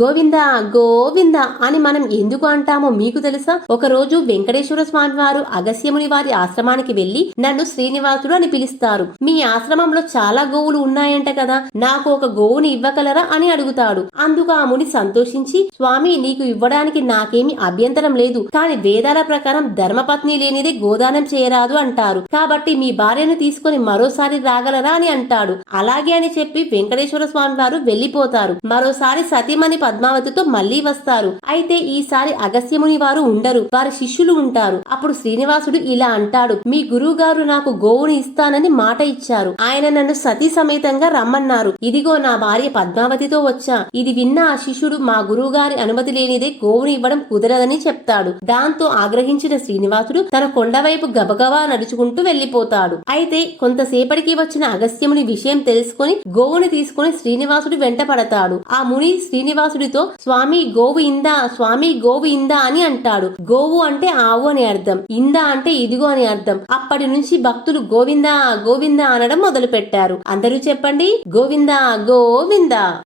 గోవింద గోవింద అని మనం ఎందుకు అంటామో మీకు తెలుసా? ఒక రోజు వెంకటేశ్వర స్వామి వారు అగస్యముని వారి ఆశ్రమానికి వెళ్ళి నన్ను శ్రీనివాసుడు అని పిలుస్తారు. మీ ఆశ్రమంలో చాలా గోవులు ఉన్నాయంట కదా నాకు ఒక గోవుని ఇవ్వగలరా అని అడుగుతాడు. అందుకు ఆ ముని సంతోషించి స్వామి నీకు ఇవ్వడానికి నాకేమి అభ్యంతరం లేదు కాని వేదాల ప్రకారం ధర్మపత్ని లేనిదే గోదానం చేయరాదు అంటారు. కాబట్టి మీ భార్యను తీసుకొని మరోసారి రాగలరా అని అంటాడు. అలాగే అని చెప్పి వెంకటేశ్వర స్వామి వారు వెళ్ళిపోతారు మరోసారి సతీమణి పద్మావతితో మళ్ళీ వస్తారు. అయితే ఈసారి అగస్యముని వారు ఉండరు. వారి శిష్యులు ఉంటారు. అప్పుడు శ్రీనివాసుడు ఇలా అంటాడు. మీ గురువు గారు నాకు గోవుని ఇస్తానని మాట ఇచ్చారు. ఆయన నన్ను సతీ సమేతంగా రమ్మన్నారు. ఇదిగో నా భార్య పద్మావతితో వచ్చా. ఇది విన్న ఆ శిష్యుడు మా గురువు గారి అనుమతి లేనిదే గోవుని ఇవ్వడం కుదరదని చెప్తాడు. దాంతో ఆగ్రహించిన శ్రీనివాసుడు తన కొండ వైపు గబగబా నడుచుకుంటూ వెళ్ళిపోతాడు అయితే కొంతసేపటికి వచ్చిన అగస్యముని విషయం తెలుసుకొని గోవుని తీసుకొని శ్రీనివాసుడు వెంట పడతాడు. ఆ ముని శ్రీనివాసుడితో స్వామి గోవు ఇందా స్వామి గోవు ఇందా అని అంటాడు. గోవు అంటే ఆవు అని అర్థం. ఇందా అంటే ఇదిగో అని అర్థం. అప్పటి నుంచి భక్తులు గోవిందా గోవిందా అనడం మొదలు పెట్టారు అందరూ చెప్పండి గోవిందా గోవిందా